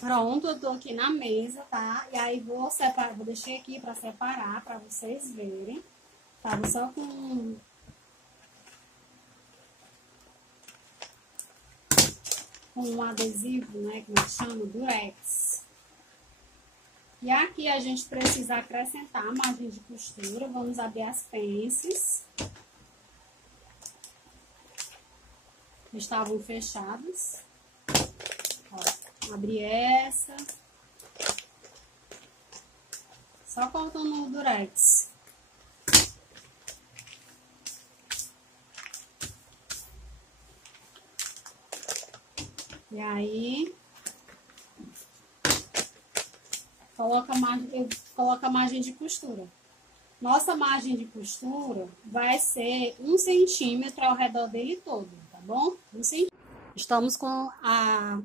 Pronto, eu tô aqui na mesa, tá? E aí vou separar, vou deixar aqui pra separar, pra vocês verem. Tava só com um adesivo, né, que nós chamamos Durex. E aqui a gente precisa acrescentar a margem de costura. Vamos abrir as pences. Estavam fechadas. Ó, abri essa. Só cortando o Durex. E aí, eu coloco a margem de costura. Nossa margem de costura vai ser 1 centímetro ao redor dele todo, tá bom? 1 centímetro. Estamos com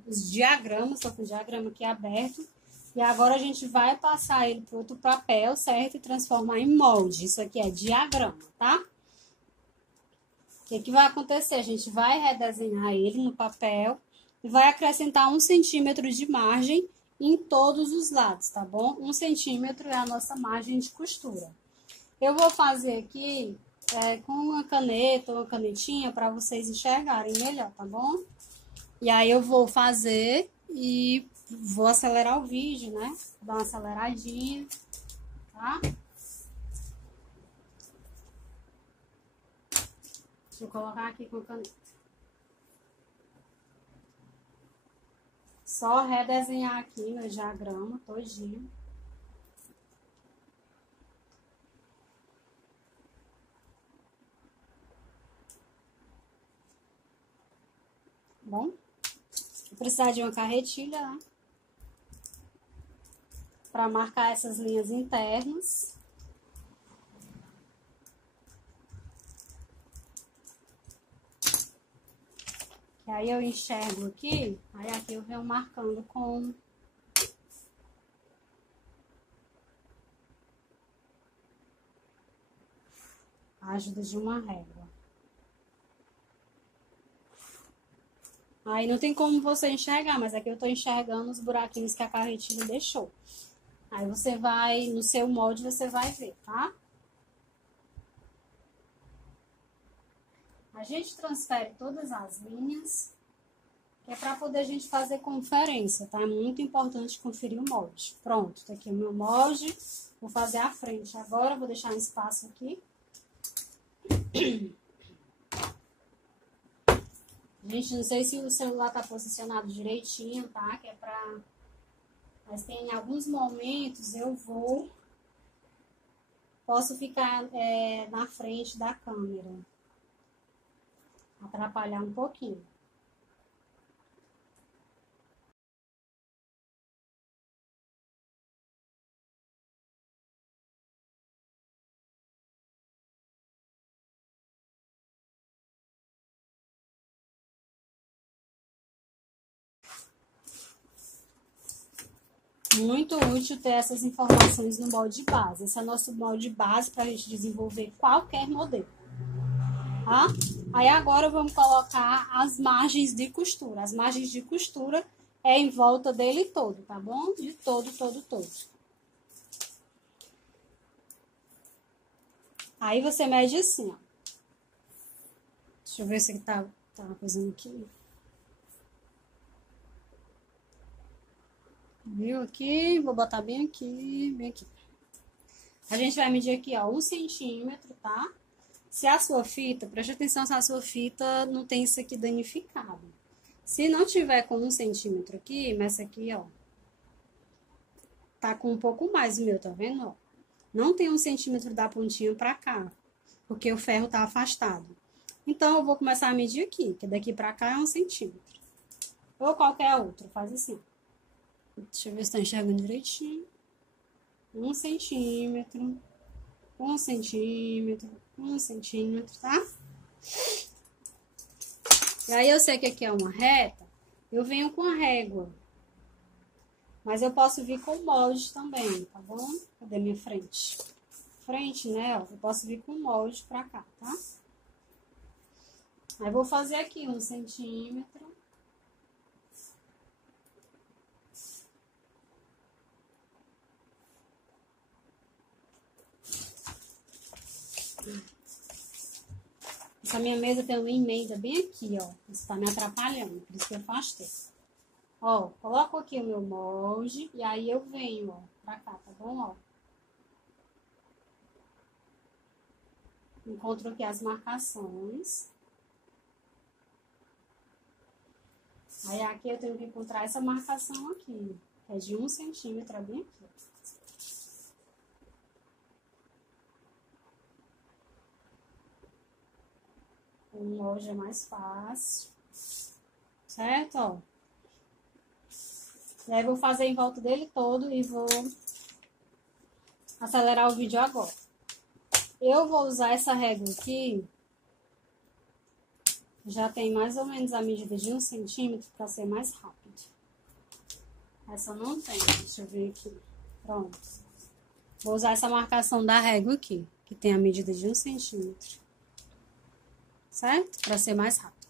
os diagramas, tô com o diagrama aqui aberto. E agora a gente vai passar ele para outro papel, certo? E transformar em molde. Isso aqui é diagrama, tá? O que vai acontecer? A gente vai redesenhar ele no papel e vai acrescentar 1 centímetro de margem em todos os lados, tá bom? 1 centímetro é a nossa margem de costura. Eu vou fazer aqui com uma caneta ou uma canetinha para vocês enxergarem melhor, tá bom? E aí eu vou fazer e vou acelerar o vídeo, né? Vou dar uma aceleradinha, tá? Deixa eu colocar aqui com a caneta. Só redesenhar aqui no diagrama todinho. Bom, vou precisar de uma carretilha, né? Para marcar essas linhas internas. E aí eu enxergo aqui, aí aqui eu venho marcando com a ajuda de uma régua. Aí não tem como você enxergar, mas aqui eu tô enxergando os buraquinhos que a carretilha deixou. Aí você vai, no seu molde, você vai ver, tá? A gente transfere todas as linhas, que é para poder a gente fazer conferência, tá? É muito importante conferir o molde. Pronto, tá aqui o meu molde. Vou fazer a frente agora, vou deixar um espaço aqui. Gente, não sei se o celular tá posicionado direitinho, tá? Que é pra... Mas tem alguns momentos posso ficar na frente da câmera. Atrapalhar um pouquinho. Muito útil ter essas informações no molde base. Esse é o nosso molde base para a gente desenvolver qualquer modelo. Tá? Aí agora vamos colocar as margens de costura. As margens de costura é em volta dele todo, tá bom? De todo. Aí você mede assim, ó. Deixa eu ver se tá fazendo aqui. Viu aqui? Vou botar bem aqui, bem aqui. A gente vai medir aqui, ó, 1 centímetro, tá? Se a sua fita, preste atenção se a sua fita não tem isso aqui danificado. Se não tiver com 1 centímetro aqui, mas essa aqui, ó, tá com um pouco mais o meu, tá vendo, ó? Não tem 1 centímetro da pontinha pra cá, porque o ferro tá afastado. Então, eu vou começar a medir aqui, que daqui pra cá é 1 centímetro. Ou qualquer outro, faz assim. Deixa eu ver se tá enxergando direitinho. 1 centímetro, 1 centímetro, 1 centímetro, tá? E aí eu sei que aqui é uma reta, eu venho com a régua. Mas eu posso vir com o molde também, tá bom? Cadê minha frente? Frente, né? Ó, eu posso vir com o molde pra cá, tá? Aí vou fazer aqui 1 centímetro. Essa minha mesa tem uma emenda bem aqui, ó. Isso tá me atrapalhando, por isso que eu afastei. Ó, coloco aqui o meu molde e aí eu venho, ó, pra cá, tá bom, ó? Encontro aqui as marcações. Aí aqui eu tenho que encontrar essa marcação aqui, que é de 1 centímetro, é bem aqui. O molde é mais fácil, certo? Ó. E aí vou fazer em volta dele todo e vou acelerar o vídeo agora. Eu vou usar essa régua aqui, já tem mais ou menos a medida de 1 centímetro para ser mais rápido. Essa não tem, deixa eu ver aqui. Pronto. Vou usar essa marcação da régua aqui, que tem a medida de 1 centímetro. Certo? Para ser mais rápido.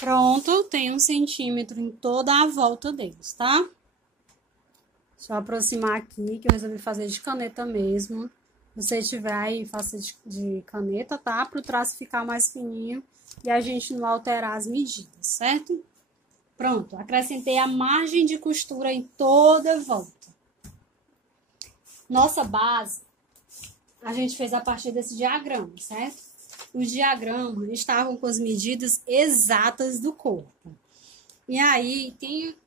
Pronto, tem 1 centímetro em toda a volta deles, tá? Deixa eu aproximar aqui, que eu resolvi fazer de caneta mesmo. Se você tiver aí, faça de caneta, tá? Para o traço ficar mais fininho e a gente não alterar as medidas, certo? Pronto, acrescentei a margem de costura em toda a volta. Nossa base, a gente fez a partir desse diagrama, certo? Os diagramas estavam com as medidas exatas do corpo. E aí,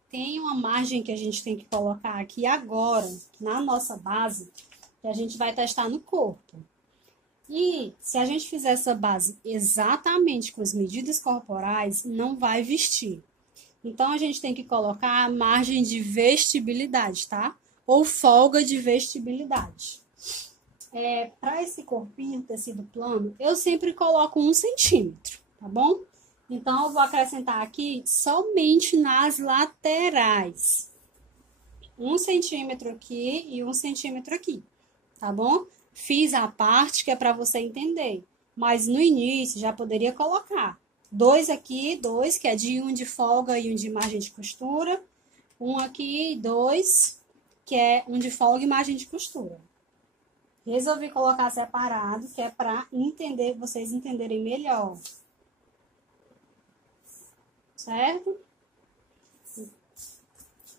tem uma margem que a gente tem que colocar aqui agora, na nossa base, que a gente vai testar no corpo. E se a gente fizer essa base exatamente com as medidas corporais, não vai vestir. Então, a gente tem que colocar a margem de vestibilidade, tá? Ou folga de vestibilidade. Para esse corpinho, tecido plano, eu sempre coloco 1 centímetro, tá bom? Então, eu vou acrescentar aqui somente nas laterais. 1 centímetro aqui e 1 centímetro aqui, tá bom? Fiz a parte que é para você entender, mas no início já poderia colocar 2 aqui, 2, que é de 1 de folga e 1 de margem de costura. 1 aqui, 2, que é 1 de folga e margem de costura. Resolvi colocar separado, que é para vocês entenderem melhor. Certo?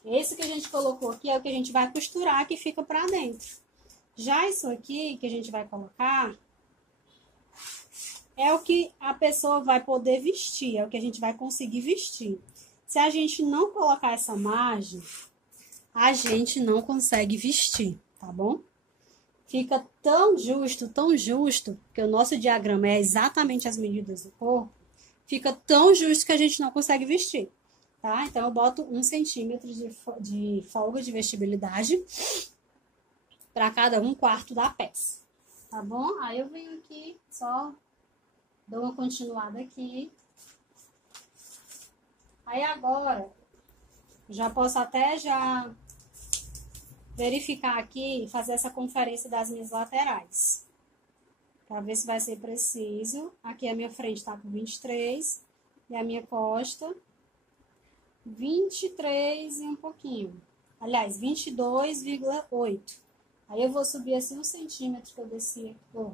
Esse que a gente colocou aqui é o que a gente vai costurar, que fica para dentro. Já isso aqui que a gente vai colocar é o que a pessoa vai poder vestir, é o que a gente vai conseguir vestir. Se a gente não colocar essa margem, a gente não consegue vestir, tá bom? Fica tão justo, porque o nosso diagrama é exatamente as medidas do corpo, fica tão justo que a gente não consegue vestir, tá? Então, eu boto 1 centímetro de folga de vestibilidade para cada 1/4 da peça, tá bom? Aí eu venho aqui, só dou uma continuada aqui. Aí agora, já posso até verificar aqui e fazer essa conferência das minhas laterais. Para ver se vai ser preciso. Aqui a minha frente tá com 23 e a minha costa 23 e um pouquinho. Aliás, 22,8. Aí eu vou subir assim 1 centímetro que eu desci aqui. Oh,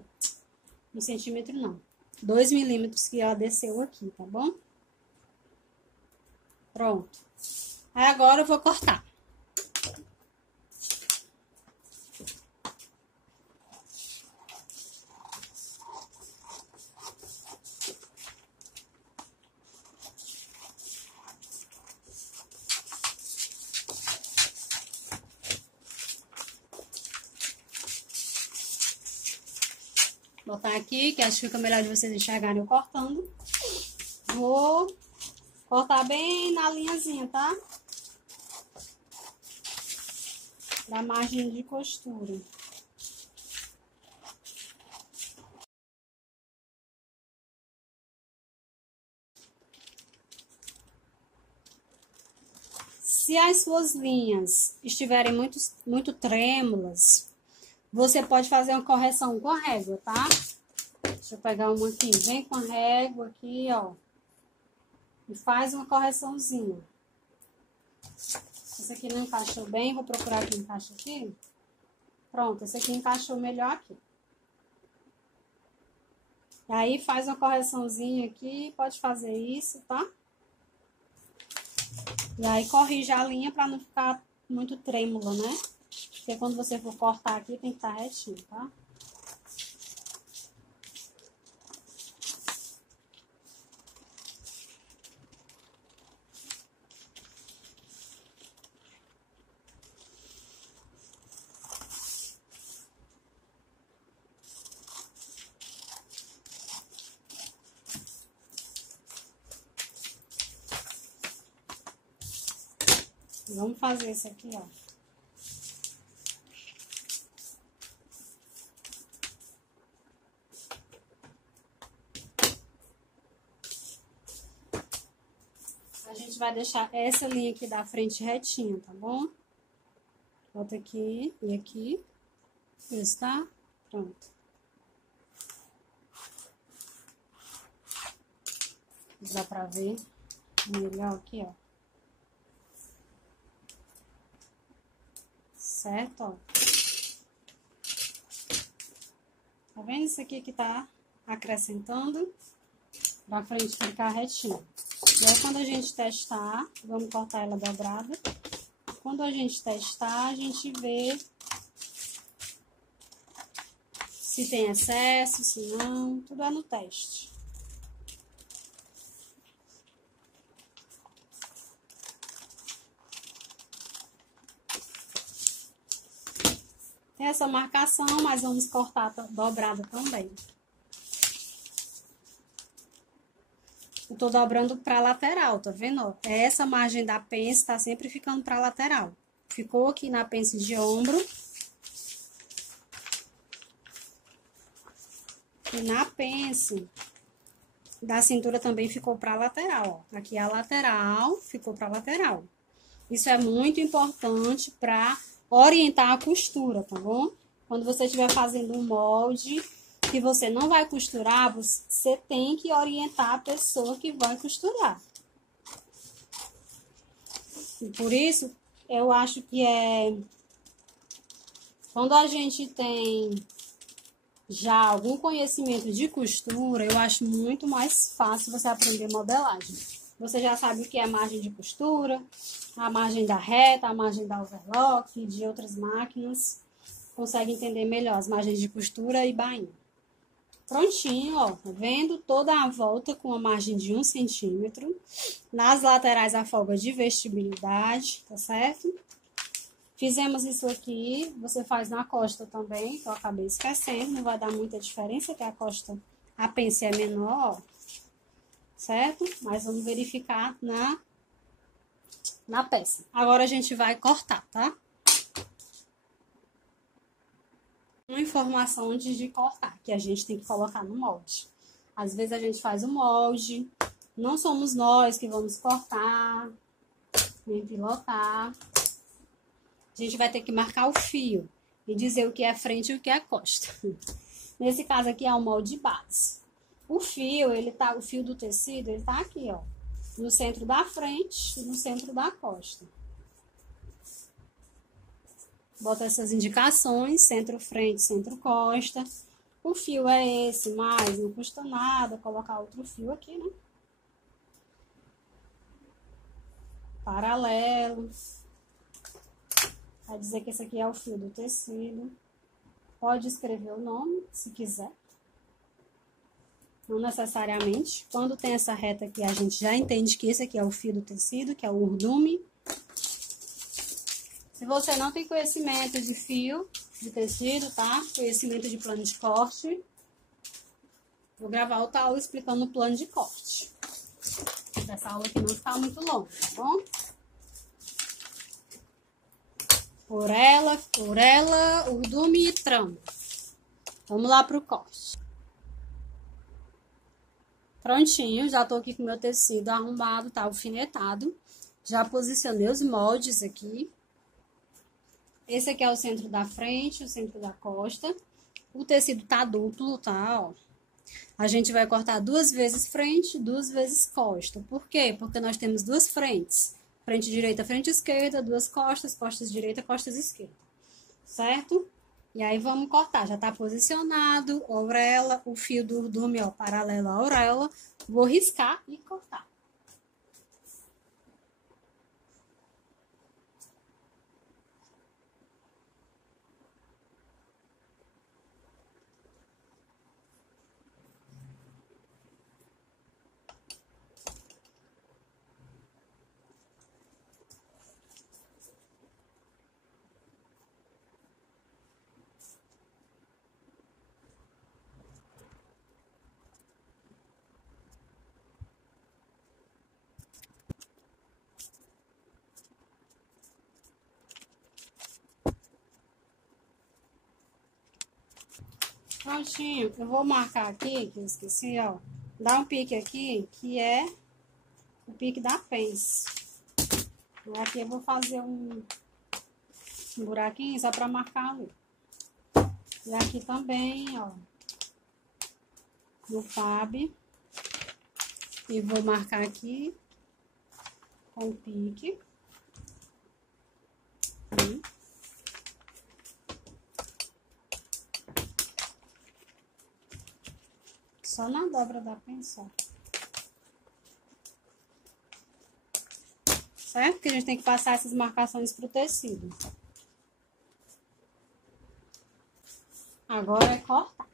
1 centímetro não. 2 milímetros que ela desceu aqui, tá bom? Pronto. Aí agora eu vou cortar. botar aqui, que acho que fica melhor de vocês enxergarem eu cortando. Vou cortar bem na linhazinha, tá? Da margem de costura. Se as suas linhas estiverem muito trêmulas, você pode fazer uma correção com a régua, tá? Deixa eu pegar uma aqui. Vem com a régua aqui, ó. E faz uma correçãozinha. Esse aqui não encaixou bem, vou procurar que encaixa aqui. Pronto, esse aqui encaixou melhor aqui. E aí faz uma correçãozinha aqui, pode fazer isso, tá? E aí corrige a linha pra não ficar muito trêmula, né? Porque quando você for cortar aqui tem que estar retinho, tá? Vamos fazer isso aqui, ó. A gente vai deixar essa linha aqui da frente retinha, tá bom? Bota aqui e aqui. Isso, tá? Pronto. Dá pra ver melhor aqui, ó. Certo, ó. Tá vendo isso aqui que tá acrescentando pra frente ficar retinho. E aí, quando a gente testar, vamos cortar ela dobrada. Quando a gente testar, a gente vê se tem excesso, se não, tudo é no teste. Tem essa marcação, mas vamos cortar dobrada também. Eu tô dobrando pra lateral, tá vendo? Essa margem da pence tá sempre ficando pra lateral. Ficou aqui na pence de ombro. E na pence da cintura também ficou pra lateral, ó. Aqui a lateral ficou pra lateral. Isso é muito importante pra orientar a costura, tá bom? Quando você estiver fazendo um molde que você não vai costurar, você tem que orientar a pessoa que vai costurar. E por isso, eu acho que quando a gente tem já algum conhecimento de costura, eu acho muito mais fácil você aprender modelagem. Você já sabe o que é a margem de costura, a margem da reta, a margem da overlock, de outras máquinas. Consegue entender melhor as margens de costura e bainha. Prontinho, ó, tá vendo? Toda a volta com a margem de 1 centímetro. Nas laterais a folga de vestibilidade, tá certo? Fizemos isso aqui, você faz na costa também, que eu acabei esquecendo. Não vai dar muita diferença, que a costa, a pence é menor, ó. Certo? Mas vamos verificar na peça. Agora a gente vai cortar, tá? Uma informação antes de cortar, que a gente tem que colocar no molde. Às vezes a gente faz o molde, não somos nós que vamos cortar, nem pilotar. A gente vai ter que marcar o fio e dizer o que é frente e o que é costa. Nesse caso aqui é o molde base. O fio, o fio do tecido, ele tá aqui, ó, no centro da frente e no centro da costa. Bota essas indicações, centro-frente, centro-costa. O fio é esse, mas não custa nada colocar outro fio aqui, né? Paralelo. Vai dizer que esse aqui é o fio do tecido. Pode escrever o nome, se quiser. Não necessariamente. Quando tem essa reta aqui, a gente já entende que esse aqui é o fio do tecido, que é o urdume. Se você não tem conhecimento de fio de tecido, tá? Conhecimento de plano de corte, Vou gravar outra aula explicando o plano de corte. Essa aula aqui não ficar muito longa, tá bom? Orelha, urdume e trama. Vamos lá pro corte. Prontinho, já tô aqui com o meu tecido arrumado, tá alfinetado. Já posicionei os moldes aqui. Esse aqui é o centro da frente, o centro da costa. O tecido tá duplo, tá, ó. A gente vai cortar 2 vezes frente, 2 vezes costa. Por quê? Porque nós temos 2 frentes. Frente direita, frente esquerda, 2 costas, costas direita, costas esquerda. Certo? E aí vamos cortar. Já tá posicionado, orelha, o fio do urdume, ó, paralelo à orelha. Vou riscar e cortar. Prontinho, eu vou marcar aqui, que eu esqueci, ó. Dá um pique aqui, que é o pique da pence. E aqui eu vou fazer um buraquinho só pra marcar ali. E aqui também, ó, no fab. E vou marcar aqui com o pique. Só na dobra da pence, ó. Certo? Porque a gente tem que passar essas marcações pro tecido. Agora é cortar.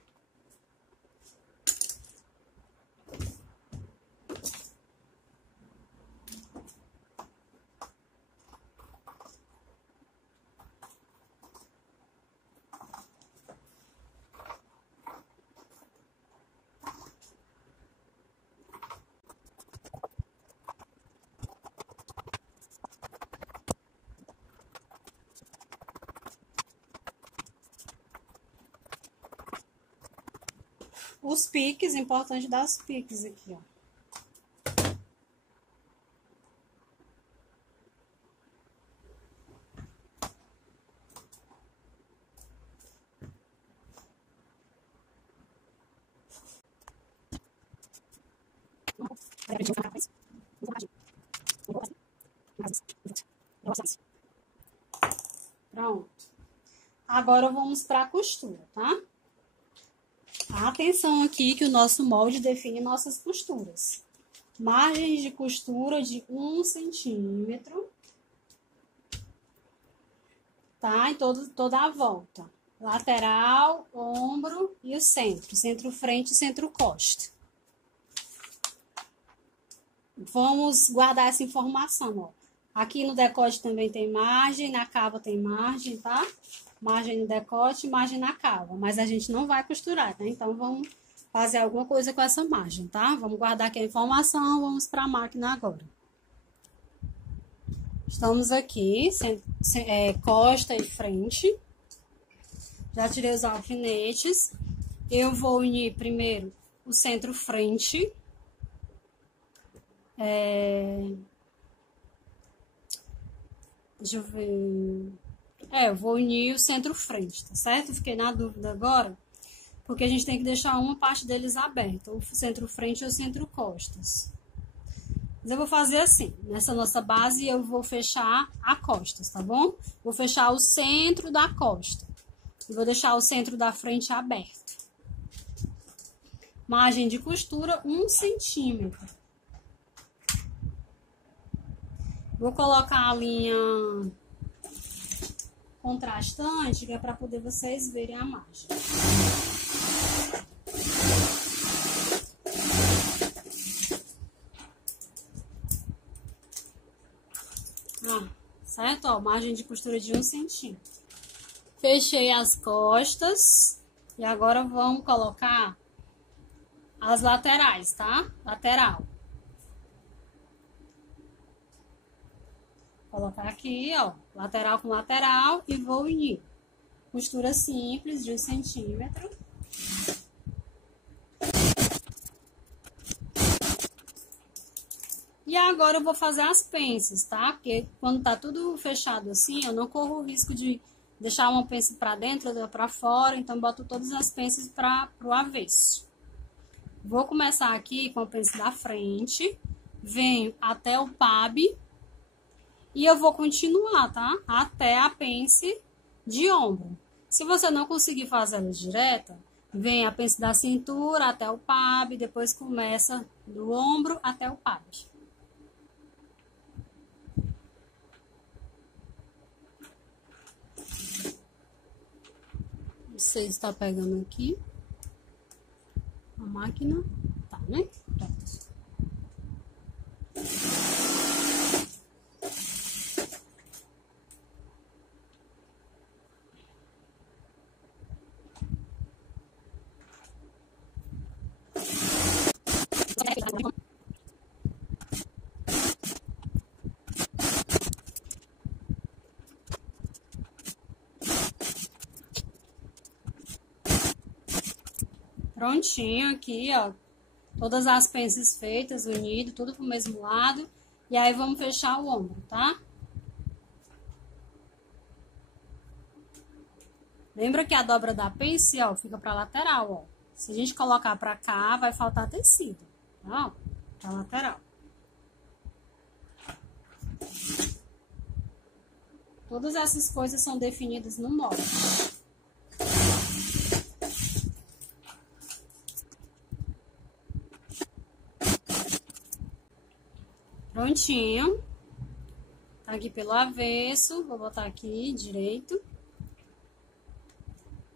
Os piques, importante dar os piques aqui, ó. Pronto. Agora vamos para a costura, tá? Atenção aqui que o nosso molde define nossas costuras. Margens de costura de 1 centímetro, tá? Em toda a volta. Lateral, ombro e o centro. Centro-frente e centro-costa. Vamos guardar essa informação, ó. Aqui no decote também tem margem, na cava tem margem, tá? Margem no decote, margem na cava. Mas a gente não vai costurar, tá? Então, vamos fazer alguma coisa com essa margem, tá? Vamos guardar aqui a informação, vamos para a máquina agora. Estamos aqui, costa e frente. Já tirei os alfinetes. Eu vou unir primeiro o centro-frente. Deixa eu ver. Eu vou unir o centro-frente, tá certo? Fiquei na dúvida agora, porque a gente tem que deixar uma parte deles aberta, o centro-frente ou o centro-costas. Mas eu vou fazer assim, nessa nossa base eu vou fechar a costas, tá bom? Vou fechar o centro da costa e vou deixar o centro da frente aberto. Margem de costura 1 centímetro. Vou colocar a linha contrastante, que é para poder vocês verem a margem. Certo? Ó, margem de costura de 1 centímetro. Fechei as costas e agora vamos colocar as laterais, tá? Lateral. Colocar aqui, ó, lateral com lateral e vou unir. Costura simples de 1 centímetro. E agora eu vou fazer as pences, tá? Porque quando tá tudo fechado assim, eu não corro o risco de deixar uma pence pra dentro, outra pra fora, então boto todas as pences pro avesso. Vou começar aqui com a pence da frente, venho até o pab e eu vou continuar, tá? Até a pence de ombro. Se você não conseguir fazer ela direta, vem a pence da cintura até o pab, depois começa do ombro até o pab. Você está pegando aqui a máquina, tá, né? Pronto. Prontinho aqui, ó. Todas as pences feitas, unido, tudo pro mesmo lado. E aí, vamos fechar o ombro, tá? Lembra que a dobra da pence, ó, fica pra lateral, ó. Se a gente colocar pra cá, vai faltar tecido, tá? Pra lateral. Todas essas coisas são definidas no molde. Prontinho. Tá aqui pelo avesso, vou botar aqui direito.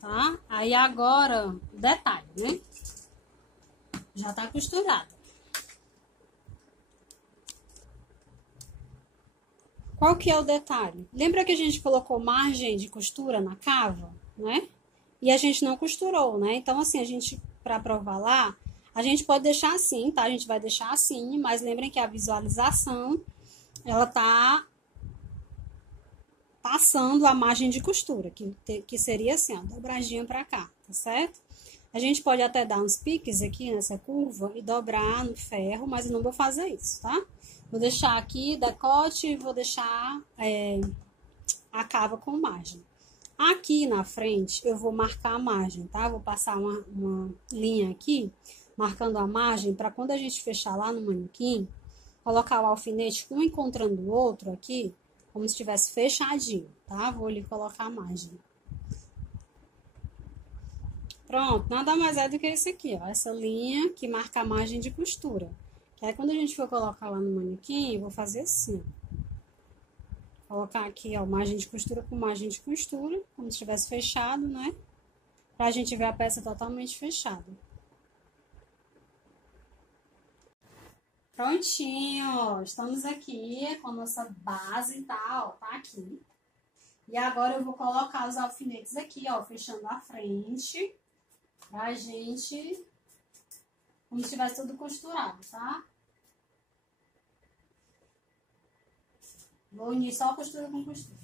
Tá? Aí agora, detalhe, né? Já tá costurado. Qual que é o detalhe? Lembra que a gente colocou margem de costura na cava, né? E a gente não costurou, né? Então, assim, a gente, pra provar lá, a gente pode deixar assim, tá? A gente vai deixar assim, mas lembrem que a visualização, ela tá passando a margem de costura, que seria assim, ó, dobradinha pra cá, tá certo? A gente pode até dar uns piques aqui nessa curva e dobrar no ferro, mas eu não vou fazer isso, tá? Vou deixar aqui decote e vou deixar a cava com margem. Aqui na frente eu vou marcar a margem, tá? Vou passar uma linha aqui, marcando a margem, para quando a gente fechar lá no manequim, colocar o alfinete um encontrando o outro aqui, como se estivesse fechadinho, tá? Vou ali colocar a margem. Pronto, nada mais é do que isso aqui, ó. Essa linha que marca a margem de costura. Que aí quando a gente for colocar lá no manequim, eu vou fazer assim. Colocar aqui, ó, margem de costura com margem de costura, como se estivesse fechado, né? Pra gente ver a peça totalmente fechada. Prontinho, ó. Estamos aqui com a nossa base, tá? Ó, tá aqui. E agora eu vou colocar os alfinetes aqui, ó, fechando a frente. Pra gente, como se tivesse tudo costurado, tá? Vou unir só costura com costura.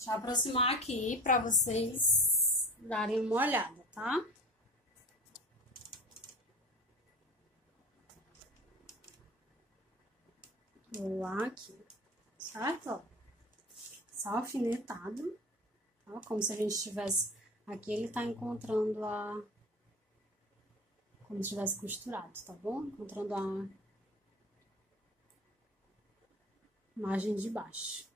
Deixa eu aproximar aqui pra vocês darem uma olhada, tá? Vou lá aqui, certo? Ó, só alfinetado, tá? Como se a gente estivesse... Aqui ele tá encontrando a... Como se tivesse costurado, tá bom? Encontrando a margem de baixo.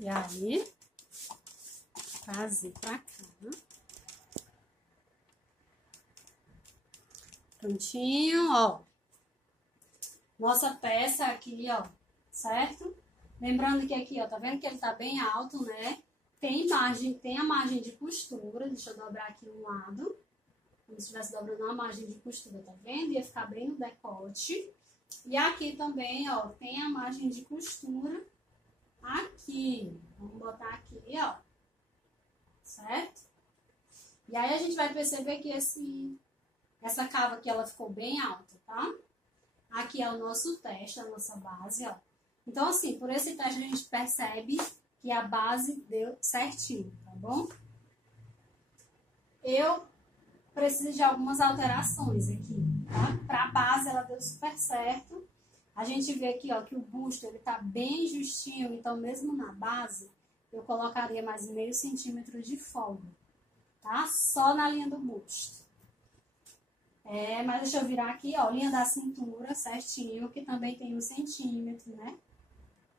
E aí, trazer pra cá. Prontinho, ó. Nossa peça aqui, ó, certo? Lembrando que aqui, ó, tá vendo que ele tá bem alto, né? Tem a margem de costura. Deixa eu dobrar aqui um lado. Como se estivesse dobrando uma margem de costura, tá vendo? Ia ficar bem no decote. E aqui também, ó, tem a margem de costura aqui. Vamos botar aqui, ó. Certo? E aí a gente vai perceber que essa cava aqui, ela ficou bem alta, tá? Aqui é o nosso teste, a nossa base, ó. Então, assim, por esse teste a gente percebe que a base deu certinho, tá bom? Eu preciso de algumas alterações aqui, tá? Pra base ela deu super certo. A gente vê aqui, ó, que o busto, ele tá bem justinho, então mesmo na base, eu colocaria mais meio centímetro de folga, tá? Só na linha do busto. Mas deixa eu virar aqui, ó, linha da cintura certinho, que também tem 1 centímetro, né?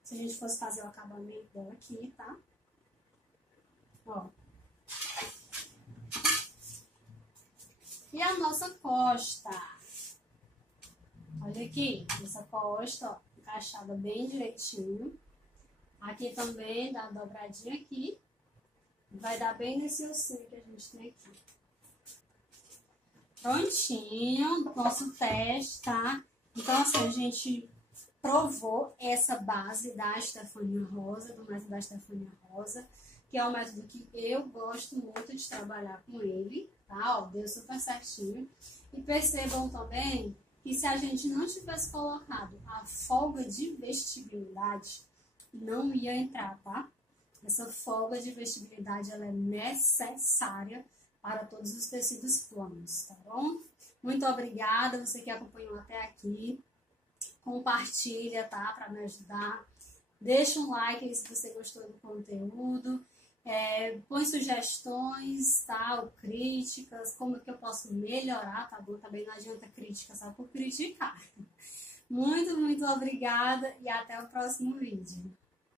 Se a gente fosse fazer o acabamento dela aqui, tá? Ó. E a nossa costa. Olha aqui, essa costa, ó, encaixada bem direitinho. Aqui também dá uma dobradinha aqui. Vai dar bem nesse ossinho que a gente tem aqui. Prontinho, nosso teste, tá? Então, assim, a gente provou essa base da Stefania Rosa, do método da Stefania Rosa, que é um método que eu gosto muito de trabalhar com ele, tá? Ó, deu super certinho. E percebam também que se a gente não tivesse colocado a folga de vestibilidade, não ia entrar, tá? Essa folga de vestibilidade, ela é necessária para todos os tecidos planos, tá bom? Muito obrigada, você que acompanhou até aqui. Compartilha, tá? Para me ajudar. Deixa um like aí se você gostou do conteúdo. Põe sugestões, tá? Ou críticas, como que eu posso melhorar, tá bom? Também não adianta crítica só por criticar. Muito, muito obrigada e até o próximo vídeo.